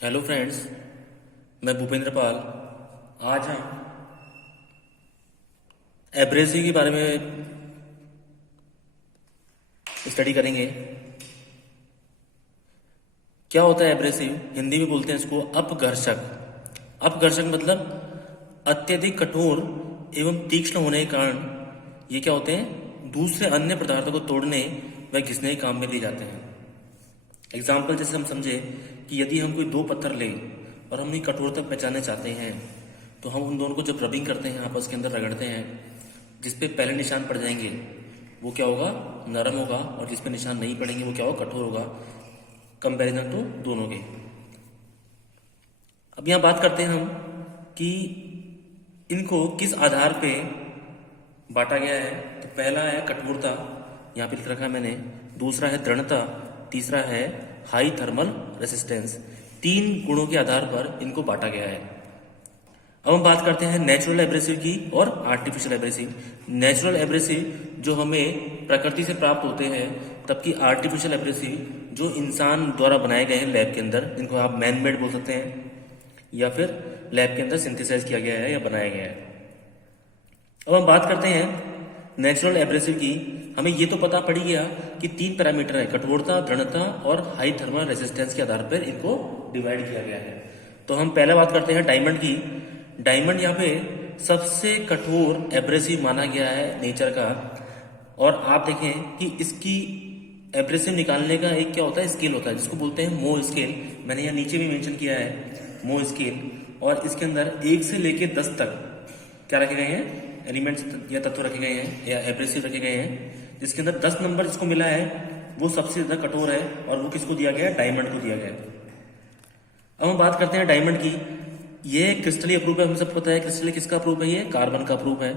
Hello friends, मैं भूपेंद्र पाल। आज हम एब्रेसिव के बारे में स्टडी करेंगे। क्या होता है एब्रेसिव? हिंदी में बोलते हैं इसको अपघर्षक। अपघर्षक मतलब अत्यधिक कठोर एवं तीक्ष्ण होने के कारण ये क्या होते हैं, दूसरे अन्य पदार्थों को तोड़ने व घिसने के काम में लिए जाते हैं। एग्जाम्पल जैसे हम समझे कि यदि हम कोई दो पत्थर लें और हम उनकी कठोरता पहचानना चाहते हैं तो हम उन दोनों को जब रबिंग करते हैं, आपस के अंदर रगड़ते हैं, जिस पे पहले निशान पड़ जाएंगे वो क्या होगा, नरम होगा, और जिस पे निशान नहीं पड़ेंगे वो क्या होगा, कठोर होगा, कंपैरिजन टू दोनों के। अब यहाँ बात करते हैं हम कि इनको किस आधार पे बांटा गया है। तो पहला है कठोरता, यहाँ पे लिख रखा है मैंने। दूसरा है दृढ़ता। तीसरा है हाई थर्मल रेसिस्टेंस। तीन गुणों के आधार पर इनको बांटा गया है। अब हम बात करते हैं नेचुरल एब्रेसिव की और आर्टिफिशियल एब्रेसिव। नेचुरल एब्रेसिव जो हमें प्रकृति से प्राप्त होते हैं, तबकि आर्टिफिशियल एब्रेसिव जो इंसान द्वारा बनाए गए हैं लैब के अंदर, इनको आप मैन मेड बोल सकते हैं, या फिर लैब के अंदर सिंथेसाइज किया गया है या बनाया गया है। अब हम बात करते हैं नेचुरल एब्रेसिव की। हमें ये तो पता पड़ गया कि तीन पैरामीटर है, कठोरता, दृढ़ता और हाई थर्मल रेसिस्टेंस के आधार पर इनको डिवाइड किया गया है। तो हम पहले बात करते हैं डायमंड की। डायमंड यहाँ पे सबसे कठोर एब्रेसिव माना गया है नेचर का। और आप देखें कि इसकी एब्रेसिव निकालने का एक क्या होता है, स्केल होता है, जिसको बोलते हैं मो स्केल। मैंने यहाँ नीचे भी मेंशन किया है मो स्केल। और इसके अंदर 1 से लेके 10 तक क्या रखे गए हैं, एलिमेंट्स या तत्व रखे गए हैं या एब्रेसिव रखे गए हैं, जिसके अंदर 10 नंबर जिसको मिला है वो सबसे ज्यादा कठोर है, और वो किसको दिया गया है, डायमंड को दिया गया है। अब हम बात करते हैं डायमंड की। ये क्रिस्टलीय प्रूफ है, हमें सब पता है क्रिस्टलीय किसका प्रूफ है, ये कार्बन का प्रूफ है,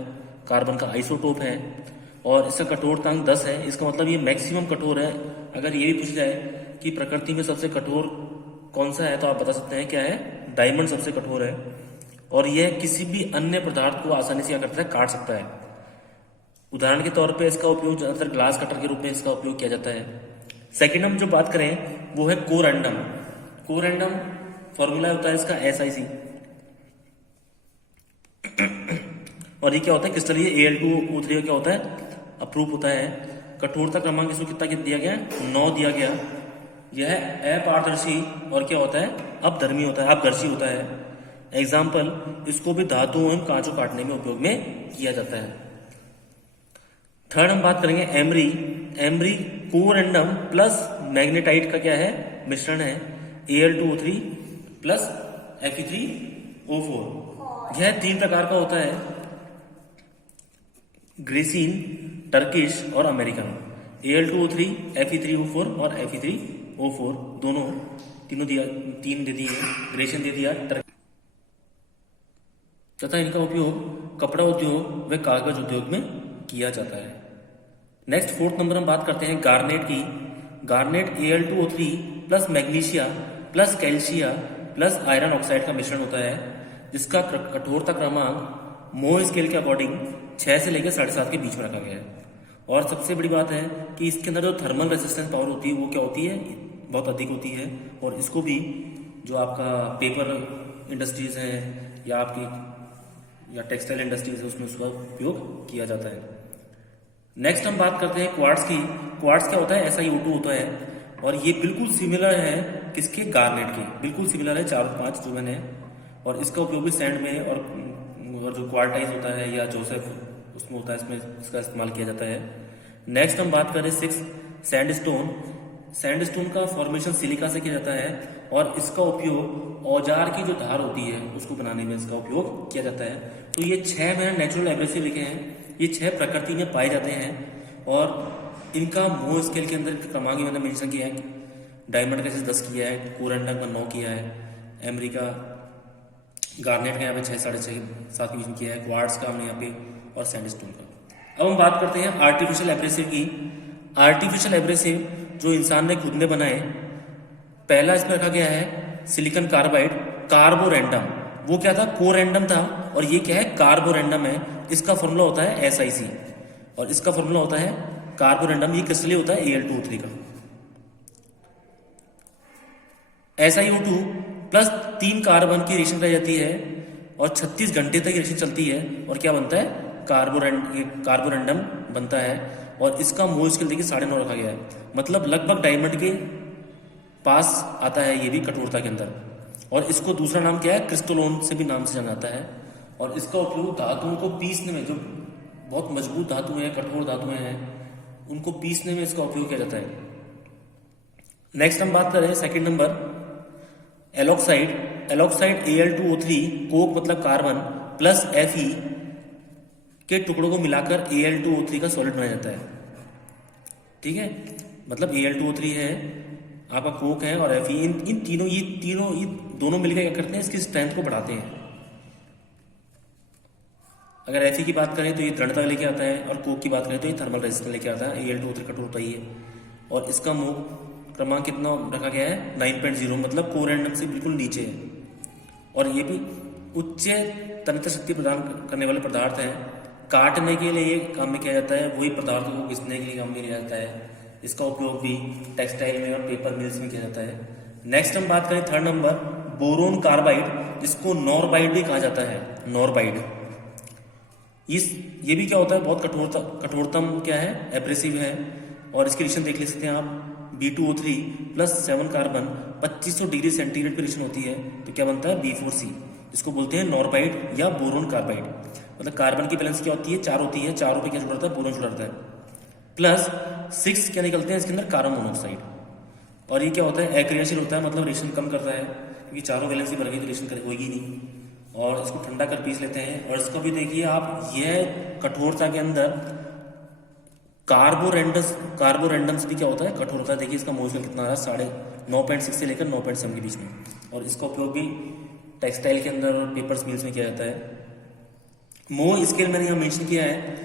कार्बन का आइसोटोप है, और इसका कठोरतांक 10 है। इसका मतलब ये मैक्सिमम कठोर है। अगर ये भी पूछ जाए कि प्रकृति में सबसे कठोर कौन सा है, तो आप बता सकते हैं क्या है, डायमंड सबसे कठोर है। और यह किसी भी अन्य पदार्थ को आसानी से क्या करता है, काट सकता है। उदाहरण के तौर पे इसका उपयोग ज्यादातर ग्लास कटर के रूप में इसका उपयोग किया जाता है। सेकंड हम जो बात करें वो है कोरेंडम। कोरेंडम फॉर्मूला होता है इसका SiC। और ये क्या होता है, क्रिस्टलीय Al2O3 का क्या होता है, अप्रूव होता है। कठोरता क्रमांक इसको कितना दिया गया, 9 दिया गया। यह अपारदर्शी और क्या होता है, अपधर्मी होता है, अपघर्षी होता है। एग्जाम्पल, इसको भी धातुओं एवं कांचों काटने में उपयोग में किया जाता है। थर्ड हम बात करेंगे emery. Emery corundum plus magnetite का क्या है, मिश्रण है, Al2O3 प्लस Fe3O4। यह 3 प्रकार का होता है, ग्रेसीन, टर्किश और अमेरिकन। Al2O3, Fe3O4 और Fe3O4 दोनों तीनों दिया, 3 दे दिए, ग्रेसीन दे दिया, तथा इनका उपयोग कपड़ा उद्योग व कागज उद्योग में किया जाता है। नेक्स्ट 4th नंबर हम बात करते हैं गार्नेट की। Garnet Al2O3 plus magnesia plus calcia plus iron oxide का मिश्रण होता है, जिसका कठोरता क्रमांक मो स्केल के अकॉर्डिंग 6 से लेकर 7.5 के बीच में रखा गया है। और सबसे बड़ी बात है कि इसके अंदर जो थर्मल रेसिस्टेंस पावर होती है वो क्या होती है, बहुत अधिक होती है। और इसको भी जो आपका पेपर इंडस्ट्रीज है या आपकी या टेक्सटाइल इंडस्ट्रीज है, उसमें उसका उपयोग किया जाता है। नेक्स्ट हम बात करते हैं क्वार्ट्स की। क्वार्ट्स क्या होता है, SiO2 होता है, और ये बिल्कुल सिमिलर है किसके, गार्नेट के, बिल्कुल सिमिलर है 4-5 जो मैंने। और इसका उपयोग भी सैंड में और जो क्वार्टाइज होता है या जोसेफ उसमें होता है, इसमें इसका इस्तेमाल किया जाता है। नेक्स्ट हम बात करें 6 सैंडस्टोन। सैंडस्टोन का फॉर्मेशन सिलिका से किया जाता है, और इसका उपयोग औजार की जो धार होती है उसको बनाने में इसका उपयोग किया जाता है। तो ये 6 मैंने नेचुरल एब्रेसिव लिखे हैं, ये 6 प्रकृति में पाए जाते हैं। और इनका मो स्केल के अंदर क्रमांक मैंने मेंशन किया है। डायमंड का 10 किया है, कोरेंडम का 9 किया है, एमरी का, गार्नेट का यहाँ पे 6, 6.5, 7 के बीच में किया है, क्वार्ट्स का हमने यहाँ पे, और सैंडस्टोन का। अब हम बात करते हैं आर्टिफिशियल एब्रेसिव की। आर्टिफिशियल एब्रेसिव जो इंसान ने खुद ने बनाए, पहला इसमें रखा गया है सिलिकॉन कार्बाइड, कार्बोरेंडम। वो क्या था, कोरेंडम था, और ये क्या है, कार्बोरेंडम है। इसका फॉर्मूला होता है SiC, और इसका फॉर्मूला होता है कार्बोरेंडम। ये क्रिस्टलीय होता है Al2O3 का। SiO2 प्लस 3 कार्बन की रिएक्शन कराई जाती है और 36 घंटे तक रिएक्शन चलती है और क्या बनता है, कार्बोरेंडम बनता है। और इसका मोल स्केल देखिए 9.5 रखा गया है, मतलब लगभग डायमंड के पास आता है ये भी कठोरता के अंदर। और इसको दूसरा नाम क्या है, क्रिस्टलोन से भी नाम से जाना जाता है। और इसका उपयोग धातुओं को पीसने में, जो बहुत मजबूत धातुएं हैं, कठोर धातुएं हैं, उनको पीसने में इसका उपयोग किया जाता है। नेक्स्ट हम बात करें सेकंड नंबर, एलॉक्साइड। एलॉक्साइड Al2O3, कोक मतलब कार्बन, प्लस Fe के टुकड़ों को मिलाकर Al2O3 का सॉलिड बनाया जाता है। ठीक है, मतलब Al2O3 है, आपका कोक है और Fe, इन तीनों ये दोनों मिलकर क्या करते हैं, इसकी स्ट्रेंथ को बढ़ाते हैं। अगर Fe की बात करें तो ये दृढ़ता लेके आता है और कोक की बात करें तो ये थर्मल रेजिस्टेंस लेके आता है। Al2O3 कठोरता ही है और इसका मोल क्रमांक कितना रखा गया है, 9.0, मतलब कोरेंडम से बिल्कुल नीचे है। और ये भी उच्च तन्यता शक्ति प्रदान करने वाले पदार्थ हैं। काटने के लिए काम में किया जाता है, वही पदार्थों को घिसने के लिए काम में लिया जाता है। इसका उपयोग भी टेक्सटाइल में और पेपर मिल्स में किया जाता है। नेक्स्ट हम बात करें थर्ड नंबर, बोरोन कार्बाइड, जिसको नॉर्बाइड भी कहा जाता है, नॉर्बाइड। ये भी क्या होता है, बहुत कठोरतम क्या है, एब्रेसिव है। और इसकी रिएक्शन देख ले सकते हैं आप, B2O3 plus 7 carbon 2500 degree centigrade पर रिएक्शन होती है तो क्या बनता है, B4C, जिसको बोलते हैं नॉर्बाइड या बोरोन कार्बाइड। मतलब कार्बन की बैलेंस क्या होती है, 4 होती है, 4 पे क्या जुड़ा रहता है, बोरोन जुड़ा रहता है। प्लस 6 क्या निकलते हैं इसके अंदर, कार्बन मोनोऑक्साइड। और ये क्या होता है, अक्रियाशील होता है, मतलब रिएक्शन कम करता है, क्योंकि चारों बैलेंस ही बन गई तो रिएक्शन होगी नहीं। और इसको ठंडा कर पीस लेते हैं। और इसको भी देखिए आप, यह कठोरता के अंदर कार्बोरेंडम से भी क्या होता है, कठोरता। देखिए इसका मोल स्केल कितना आ रहा है, 9.6 से लेकर 9.7 के बीच में। और इसका उपयोग भी टेक्सटाइल के अंदर और पेपर्स मिल्स में किया जाता है। मोल स्केल मैंने यहाँ मेंशन किया है,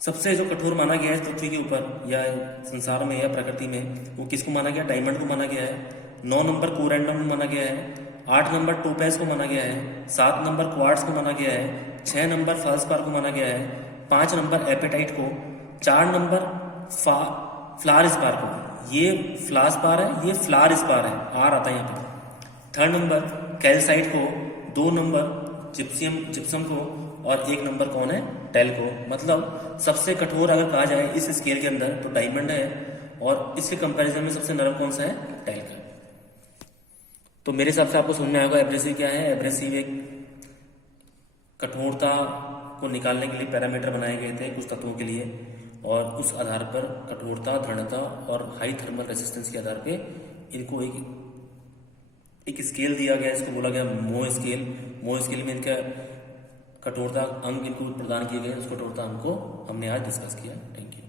सबसे जो कठोर माना गया है पृथ्वी के ऊपर या संसार में या प्रकृति में, वो किसको माना गया, डायमंड को माना गया है। 9 नंबर कोरेंडम माना गया है, 8 नंबर टोपैज को माना गया है, 7 नंबर क्वार्ट्ज को माना गया है, 6 नंबर फेल्सपार को माना गया है, 5 नंबर एपेटाइट को, 4 नंबर फ्लार स्पार को। ये फ्लास्पार है, ये फ्लार स्पार है, आर आता है यहाँ पे। 3rd नंबर कैल्साइट को, 2 नंबर जिप्सम को और 1 नंबर कौन है, टेल को। मतलब सबसे कठोर अगर कहा जाए इस स्केल के अंदर तो डायमंड है और इसके कंपैरिजन में सबसे नरम कौन सा है, टेल का। तो मेरे हिसाब से आपको समझ में आएगा एब्रेसिव क्या है। एब्रेसिव एक कठोरता को निकालने के लिए पैरामीटर बनाए गए थे कुछ तत्वों के लिए, और उस आधार पर कठोरता, दृढ़ता और हाई थर्मल रेजिस्टेंस के आधार पे इनको एक स्केल दिया गया, इसको बोला गया मोह स्केल। मोह स्केल में इनका कठोरता अंक इनको प्रदान किए गए, उस कठोरता अंक को हमने आज डिस्कस किया। Thank you.